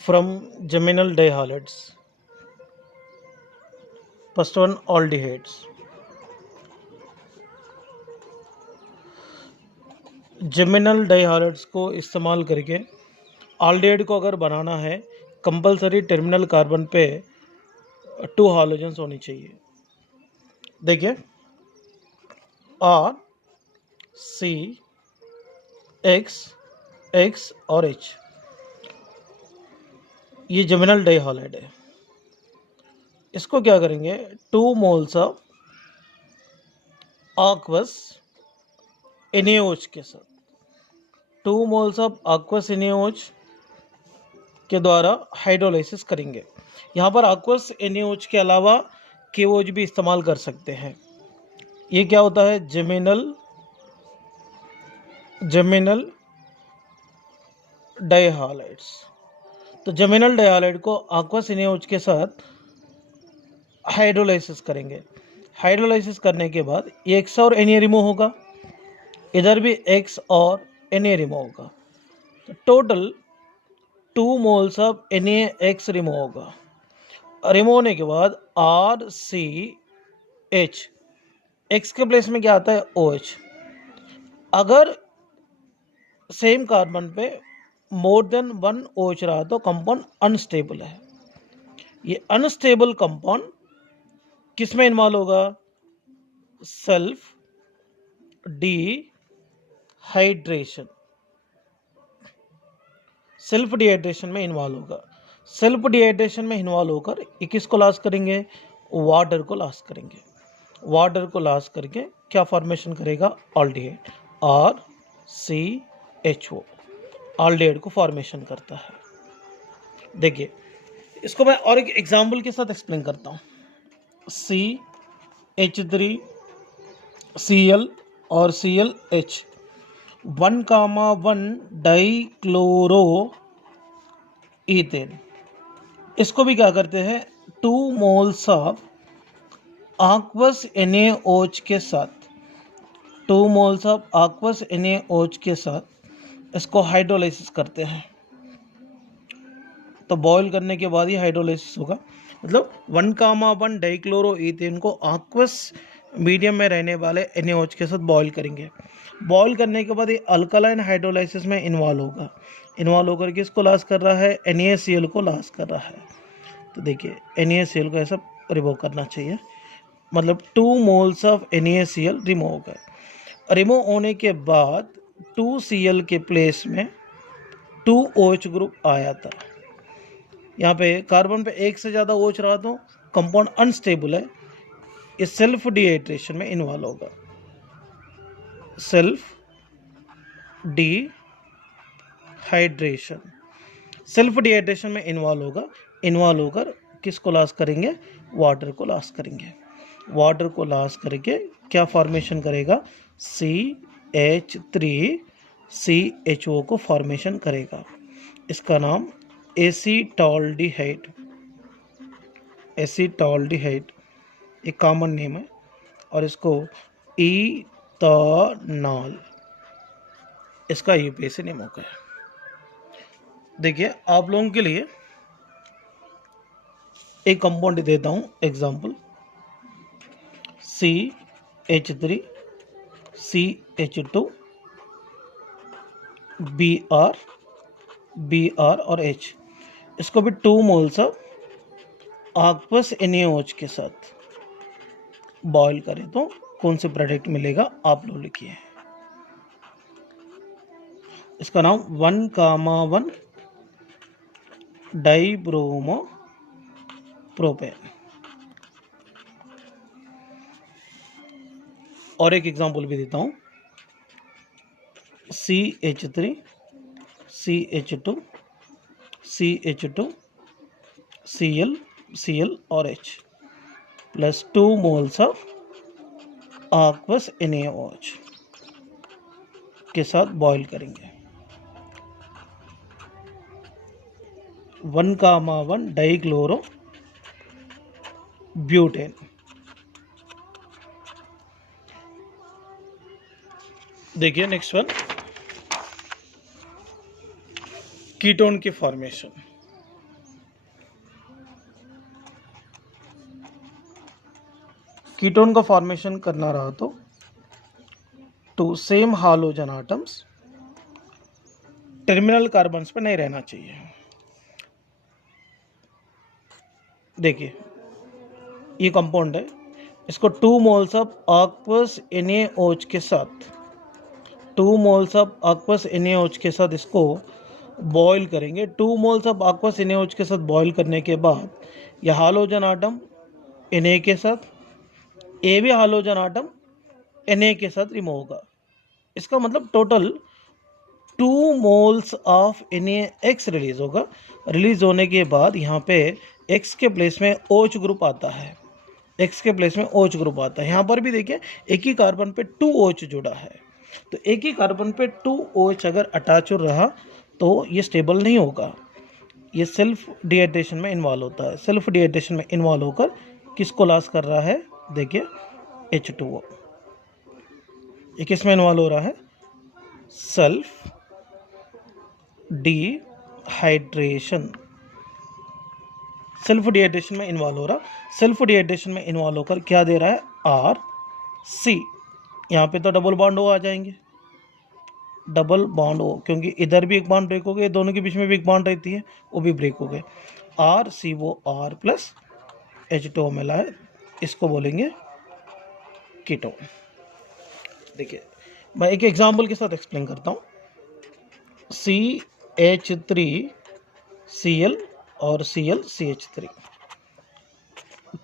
from geminal dihalides. First one, aldehydes. Geminal dihalides को इस्तेमाल करके आल्डिहाइड को अगर बनाना है, कंपलसरी टर्मिनल कार्बन पे 2 हाइड्रोजन्स होनी चाहिए। देखिए, आर, सी, एक्स और एच, ये जेमिनल डाइहाइड है। इसको क्या करेंगे, 2 मोल्स ऑफ aqueous NaOH के साथ, 2 मोल्स ऑफ aqueous NaOH के द्वारा हाइड्रोलाइसिस करेंगे। यहाँ पर aqueous NaOH के अलावा KOH भी इस्तेमाल कर सकते हैं। ये क्या होता है, जेमिनल डाइहाइड्स। तो जेमिनल डाइहाइड को aqueous NaOH के साथ हाइड्रोलाइसिस करेंगे। हाइड्रोलाइसिस करने के बाद एक्स और Na रिमूव होगा, इधर भी एक्स और Na रिमूव होगा, तो total 2 moles of NaX remove होगा। रिमूव होने के बाद RCH, एक्स के प्लेस में क्या आता है, OH। अगर सेम कार्बन पे मोर देन 1 OH रहा तो कंपाउंड अनस्टेबल है। ये अनस्टेबल कंपाउंड किस में इन्वॉल्व होगा, सेल्फ डिहाइड्रेशन में इन्वॉल्व होगा। सेल्फ डिहाइड्रेशन में इन्वॉल्व होकर ये किसको लॉस करेंगे, वाटर को लॉस करेंगे। वाटर को लॉस करके क्या फॉर्मेशन करेगा, ऑल्डिहाइड, RCHO, ऑल्डिहाइड को फॉर्मेशन करता है। देखिए, इसको मैं और एक एग्जांपल के साथ एक्सप्लेन करता हूँ। CH3Cl और ClH, 1,1 डाइक्लोरो ईथेन। इसको भी क्या करते हैं, 2 मोल्स ऑफ aqueous NaOH के साथ, 2 मोल्स ऑफ aqueous NaOH के साथ इसको हाइड्रोलाइसिस करते हैं। तो बॉयल करने के बाद ही हाइड्रोलाइसिस होगा। मतलब 1,1 डाइक्लोरो ईथेन को aqueous मीडियम में रहने वाले NaOH के साथ बॉयल करेंगे। बॉयल करने के बाद ये अल्कलाइन हाइड्रोलाइसिस में इन्वॉल्व होगा। इन्वॉल्व होकर के इसको लॉस कर रहा है, NaCl को लॉस कर रहा है। तो देखिए, NaCl को ऐसा रिमूव करना चाहिए, मतलब 2 मोल्स ऑफ NaCl रिमूव हो गए। रिमूव होने के बाद 2Cl के प्लेस में 2OH ग्रुप आया था। यहाँ पे कार्बन पे एक से ज़्यादा OH रहा तो कंपाउंड अनस्टेबल है, ये सेल्फ डिहाइड्रेशन में इन्वॉल्व होगा। सेल्फ डिहाइड्रेशन में इन्वॉल्व होगा। इन्वॉल्व होकर किसको लॉस करेंगे, वाटर को लॉस करेंगे। वाटर को लॉस करके क्या फॉर्मेशन करेगा, CH3CHO को फॉर्मेशन करेगा। इसका नाम एसीटाल्डिहाइड एक कॉमन नेम है, और इसको इथानॉल इसका यूपीएससी नेम होगा। देखिए, आप लोगों के लिए एक कंपाउंड देता हूं एग्जांपल, CH3CH2 Br और H। इसको भी 2 मोल्स ऑफ aqueous NaOH के साथ बॉयल करें तो कौन से प्रोडक्ट मिलेगा, आप लोग लिखिए। इसका नाम 1,1 डाइब्रोमो प्रोपेन। और एक एग्जांपल भी देता हूं, CH3CH2 Cl और H plus 2 moles of aqueous NaOH के साथ बॉयल करेंगे। 1,1 डाइक्लोरो ब्यूटेन। देखिए नेक्स्ट वन, कीटोन की फॉर्मेशन। कीटोन का फॉर्मेशन करना रहा तो two same halogen atoms terminal carbons पे नहीं रहना चाहिए। देखिए ये कंपाउंड है, इसको 2 मोल्स ऑफ aqueous NaOH के साथ 2 मोल्स ऑफ aqueous NaOH के साथ इसको बॉईल करेंगे। 2 मोल्स ऑफ aqueous NaOH के साथ बॉईल करने के बाद यह हालोजन आटम Na के साथ, ए भी हालोजन आटम Na के साथ रिमूव होगा। इसका मतलब total 2 moles of NaX release होगा। रिलीज होने के बाद यहाँ पे X के प्लेस में OH ग्रुप आता है, X के प्लेस में OH ग्रुप आता है। यहाँ पर भी देखिए एक ही कार्बन पे 2 OH जुड़ा है, तो एक ही कार्बन पे 2 OH अगर अटैच रहा तो ये स्टेबल नहीं होगा, ये सेल्फ डिहाइड्रेशन में इन्वॉल्व होता है। सेल्फ डिहाइड्रेशन में इन्वॉल्व होकर किसको लॉस कर रहा है, देखिए H2O। ये किस में इन्वॉल्व हो रहा है, सेल्फ डिहाइड्रेशन, सेल्फ डिहाइड्रेशन में इन्वॉल्व हो रहा। सेल्फ डिहाइड्रेशन में इन्वॉल्व होकर क्या दे रहा है, RC। यहाँ पे तो डबल बॉन्ड O आ जाएंगे, डबल बॉन्ड O, क्योंकि इधर भी एक बॉन्ड ब्रेक हो गए, दोनों के बीच में भी एक बॉन्ड रहती है, वो भी ब्रेक हो गए। RCOR प्लस H2O मिला है, इसको बोलेंगे कीटोन। देखिए मैं एक एग्जाम्पल के साथ एक्सप्लेन करता हूँ। CH3Cl और ClCH3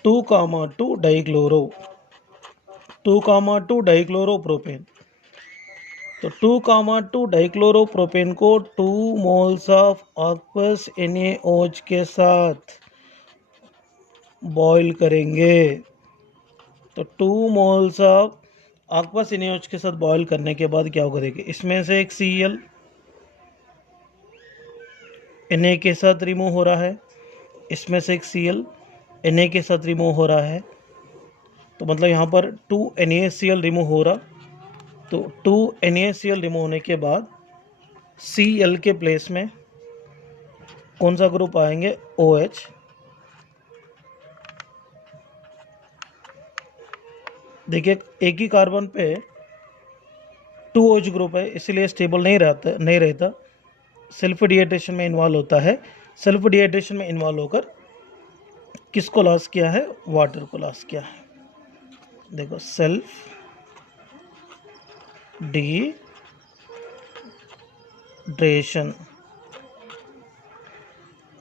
2,2 डाइक्लोरो 2,2 डाइक्लोरोप्रोपेन। तो 2,2 डाइक्लोरोप्रोपेन को 2 मोल्स ऑफ aqueous NaOH के साथ बॉईल करेंगे। तो 2 मोल्स ऑफ aqueous NaOH के साथ बॉईल करने के बाद क्या होगा, देखिए इसमें से एक Cl Na के साथ रिमूव हो रहा है, इसमें से एक Cl Na के साथ रिमूव हो रहा है, तो मतलब यहाँ पर 2 NaCl रिमूव हो रहा। तो 2 NaCl रिमूव होने के बाद Cl के प्लेस में कौन सा ग्रुप आएंगे, OH। देखिए एक ही कार्बन पे 2 OH ग्रुप है, इसलिए स्टेबल नहीं रहता, सेल्फ डिहाइड्रेशन में इन्वॉल्व होता है। सेल्फ डिहाइड्रेशन में इन्वॉल्व होकर किसको लॉस किया है, वाटर को लॉस किया है। देखो सेल्फ डिहाइड्रेशन,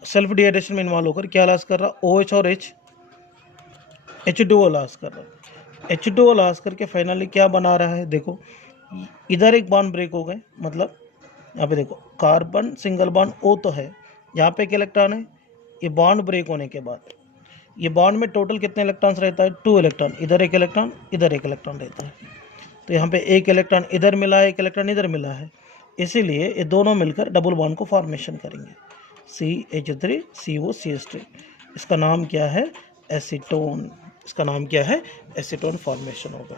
सेल्फ डिहाइड्रेशन में इन्वॉल्व होकर क्या लॉस कर रहा, OH और H2O लॉस कर रहा। H2O लॉस करके फाइनली क्या बना रहा है, देखो इधर एक बॉन्ड ब्रेक हो गए, मतलब यहाँ पे देखो कार्बन सिंगल बॉन्ड O तो है, यहाँ पे एक इलेक्ट्रॉन है। ये बॉन्ड ब्रेक होने के बाद ये बॉन्ड में टोटल कितने इलेक्ट्रॉन्स रहता है, 2 इलेक्ट्रॉन, इधर एक इलेक्ट्रॉन इधर एक इलेक्ट्रॉन रहता है। तो यहाँ पे एक इलेक्ट्रॉन इधर मिला है, एक इलेक्ट्रॉन इधर मिला है, इसीलिए ये दोनों मिलकर डबल बॉन्ड को फॉर्मेशन करेंगे, CH3COCH3। इसका नाम क्या है, एसीटोन। इसका नाम क्या है, एसीटोन फॉर्मेशन होगा।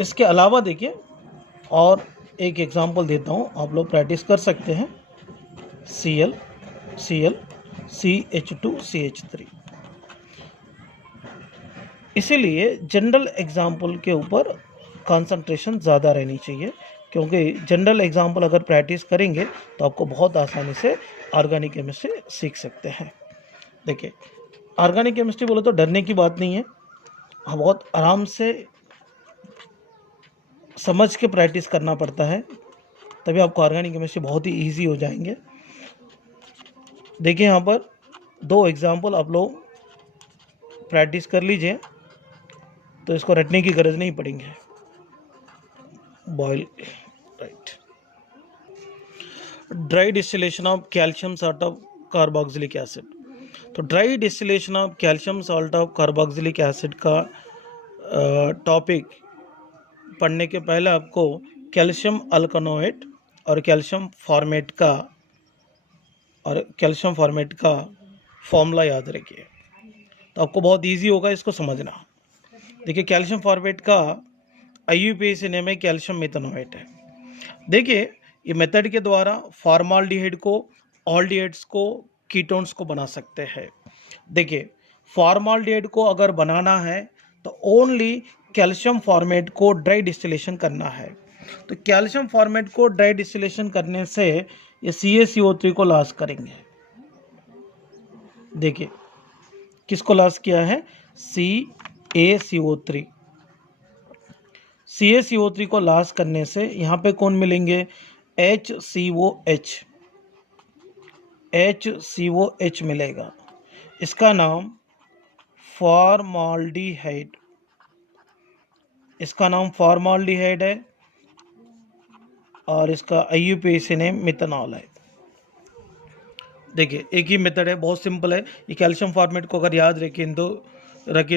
इसके अलावा देखिए और एक एग्जांपल देता हूँ, आप लोग प्रैक्टिस कर सकते हैं। Cl CH2CH3। इसीलिए जनरल एग्जाम्पल के ऊपर कंसंट्रेशन ज़्यादा रहनी चाहिए, क्योंकि जनरल एग्जाम्पल अगर प्रैक्टिस करेंगे तो आपको बहुत आसानी से ऑर्गेनिक केमिस्ट्री सीख सकते हैं। देखिए ऑर्गेनिक केमिस्ट्री बोले तो डरने की बात नहीं है, बहुत आराम से समझ के प्रैक्टिस करना पड़ता है, तभी आपको ऑर्गेनिक केमिस्ट्री बहुत ही ईजी हो जाएंगे। देखिए यहाँ पर 2 एग्जाम्पल आप लोग प्रैक्टिस कर लीजिए, तो इसको रटने की गरज नहीं पड़ेंगे। Boil right, dry distillation of calcium salt of carboxylic acid. तो dry distillation of calcium salt of carboxylic acid का टॉपिक पढ़ने के पहले आपको कैल्शियम अल्कनोएट और कैल्शियम फॉर्मेट का फॉर्मूला याद रखिए, तो आपको बहुत इजी होगा इसको समझना। देखिए कैल्शियम फॉर्मेट का IUPAC नेम है कैल्शियम मेथनोएट है। देखिए ये मेथड के द्वारा फॉर्माल्डिहाइड को, ऑल्डिहाइड्स को, कीटोन्स को बना सकते हैं। देखिए फॉर्माल्डिहाइड को अगर बनाना है तो ओनली कैल्शियम फॉर्मेट को ड्राई डिस्टिलेशन करना है। तो कैल्शियम फॉर्मेट को ड्राई डिस्टिलेशन करने से ये CaCO3 को लॉस करेंगे। देखिए किसको लॉस किया है, CaCO3। CaCO3 को लॉस करने से यहाँ पे कौन मिलेंगे, HCOH मिलेगा। इसका नाम फॉर्माल्डिहाइड, इसका नाम फॉर्माल्डिहाइड है और इसका IUPAC नेम मिथनॉल है। देखिए एक ही मेथड है, बहुत सिंपल है। ये कैल्शियम फॉर्मेट को अगर याद रखें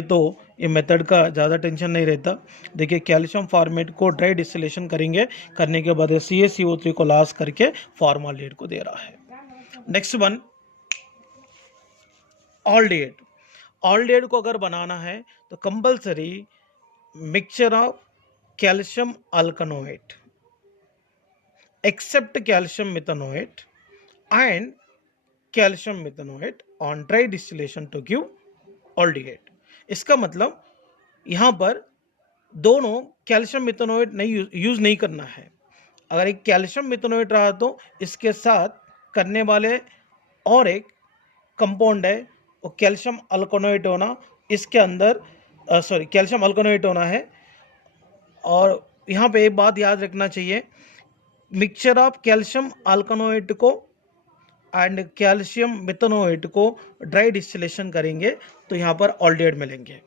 तो ये मेथड का ज़्यादा टेंशन नहीं रहता। देखिए कैल्शियम फॉर्मेट को ड्राई डिस्टिलेशन करेंगे, करने के बाद CaCO3 को लॉस करके फॉर्माल्डिहाइड को दे रहा है। Next one aldehyde. ऑल्डिहाइड को अगर बनाना है तो compulsory mixture of calcium alkanoate except calcium methanoate and calcium methanoate on dry distillation to give aldehyde. इसका मतलब यहाँ पर दोनों कैल्शियम मिथनोएट नहीं यूज नहीं करना है। अगर एक कैल्शियम मिथनोएट रहा तो इसके साथ करने वाले और एक कंपाउंड है वो कैल्शियम अल्कनोएट होना, इसके अंदर कैल्शियम अल्कनोएट होना है। और यहाँ पे एक बात याद रखना चाहिए, मिक्सचर ऑफ कैल्शियम अल्कनोएट को एंड कैल्शियम मिथनोएट को ड्राई डिस्टिलेशन करेंगे तो यहाँ पर ऑल्डिहाइड मिलेंगे।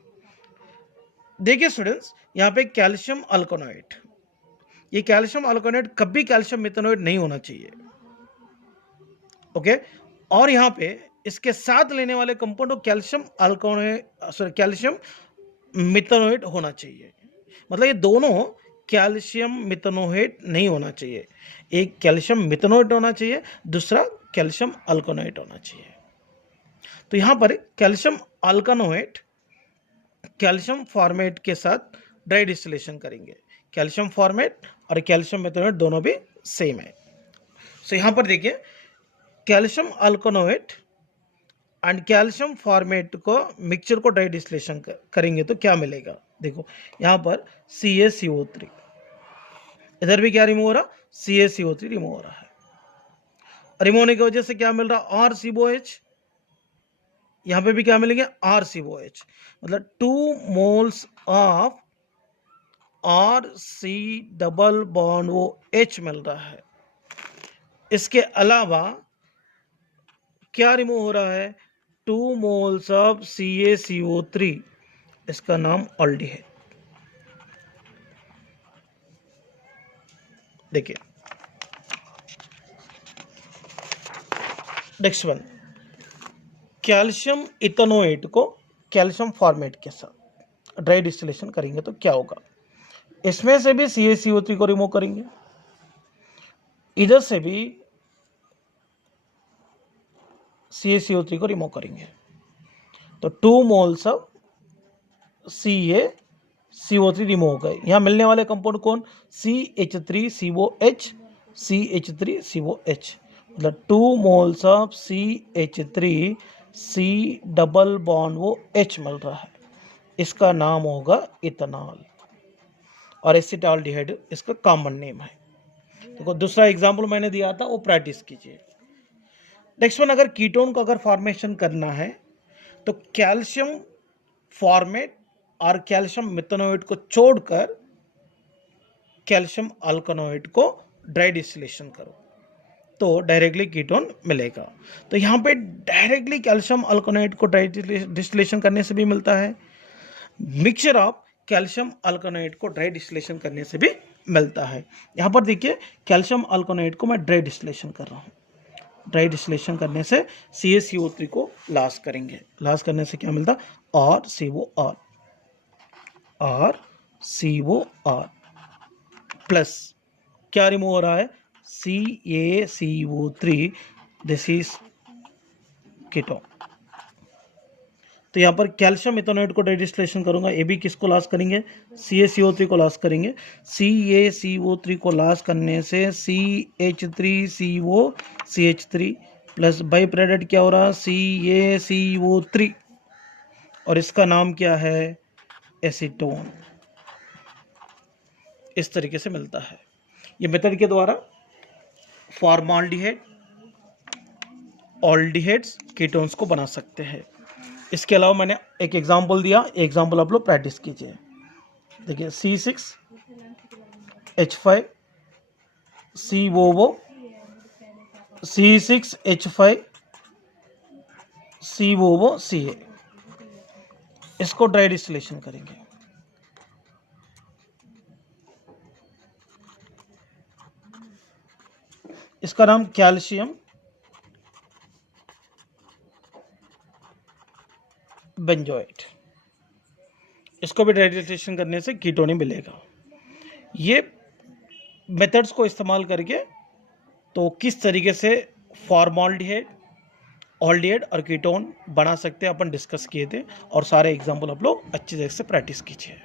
देखिए स्टूडेंट्स, यहाँ पे कैल्शियम अल्कनोएट, ये कैल्शियम अल्कनोएट कभी कैल्शियम मिथनोएट नहीं होना चाहिए, ओके। और यहाँ पे इसके साथ लेने वाले कंपाउंड को कैल्शियम कैल्शियम मिथनोएट होना चाहिए। मतलब ये दोनों कैल्शियम मिथनोएट नहीं होना चाहिए, एक कैल्शियम मिथनोएट होना चाहिए, दूसरा कैल्शियम अल्कनोएट होना चाहिए। तो यहाँ पर कैल्शियम अल्कनोएट कैल्शियम फॉर्मेट के साथ ड्राई डिस्टिलेशन करेंगे। कैल्शियम फॉर्मेट और कैल्शियम मिथनोएट दोनों भी सेम है। सो यहाँ पर देखिए कैल्शियम अल्कनोएट एंड कैल्शियम फॉर्मेट को मिक्सचर को ड्राई डिस्टिलेशन करेंगे तो क्या मिलेगा। देखो यहाँ पर CaCO3, इधर भी क्या रिमूव हो रहा, CaCO3 रिमूव हो रहा है। रिमूव होने की वजह से क्या मिल रहा, RCOH। यहाँ पे भी क्या मिलेंगे, RCOH। मतलब 2 moles of RC double bond वो H मिल रहा है। इसके अलावा क्या रिमूव हो रहा है, 2 मोल्स ऑफ CaCO3, इसका नाम ऑल्डिहाइड। देखिए नेक्स्ट वन, कैल्शियम इथेनोएट को कैल्शियम फॉर्मेट के साथ ड्राई डिस्टिलेशन करेंगे तो क्या होगा। इसमें से भी CaCO3 को रिमूव करेंगे, इधर से भी CaCO3 को रिमूव करेंगे तो 2 मोल्स ऑफ CaCO3 रिमूव हो गए। यहाँ मिलने वाले कंपाउंड कौन, CH3COH, CH3COH। मतलब 2 moles of CH3 C double bond वो H मिल रहा है, इसका नाम होगा इथेनॉल और एसिटाल्डिहाइड इसका कॉमन नेम है। देखो दूसरा एग्जांपल मैंने दिया था वो प्रैक्टिस कीजिए। नेक्स्ट वन, अगर कीटोन को अगर फॉर्मेशन करना है तो कैल्शियम फॉर्मेट और कैल्शियम मिथनोएट को छोड़कर कैल्शियम अल्कनोएट को ड्राई डिस्टिलेशन करो तो डायरेक्टली कीटोन मिलेगा। तो यहाँ पे डायरेक्टली कैल्शियम अल्कनोएट को ड्राई डिस्टिलेशन करने से भी मिलता है, मिक्सचर ऑफ कैल्शियम अल्कनोएट को ड्राई डिस्टिलेशन करने से भी मिलता है। यहाँ पर देखिए कैल्शियम अल्कनोएट को मैं ड्राई डिस्टिलेशन कर रहा हूँ। ड्राई डिस्टिलेशन करने से CaCO3 को लॉस करेंगे, लॉस करने से क्या मिलता, RCOR प्लस क्या रिमूव हो रहा है, CaCO3, दिस इज कीटोन। तो यहाँ पर कैल्शियम इथेनोएट को ड्राई डिस्टिलेशन करूंगा, ये भी किसको लॉस करेंगे, CaCO3 को लॉस करेंगे। CaCO3 को लॉस करने से CH3COCH3 प्लस बाई प्रोडक्ट क्या हो रहा, CaCO3 और इसका नाम क्या है, एसीटोन। इस तरीके से मिलता है। ये मेथड के द्वारा फॉर्माल्डिहाइड, ऑल्डिहाइड्स, कीटोन्स को बना सकते हैं। इसके अलावा मैंने एक एग्जांपल दिया, एग्जांपल आप लोग प्रैक्टिस कीजिए। देखिए C6H5COO, C6H5COO, इसको ड्राई डिस्टिलेशन करेंगे। इसका नाम कैल्शियम बेंजोएट। इसको भी ड्राई डिस्टिलेशन करने से कीटोन ही मिलेगा। ये मेथड्स को इस्तेमाल करके तो किस तरीके से फॉर्माल्डिहाइड, ऑल्डिहाइड और कीटोन बना सकते हैं अपन डिस्कस किए थे, और सारे एग्जाम्पल आप लोग अच्छी तरह से प्रैक्टिस कीजिए।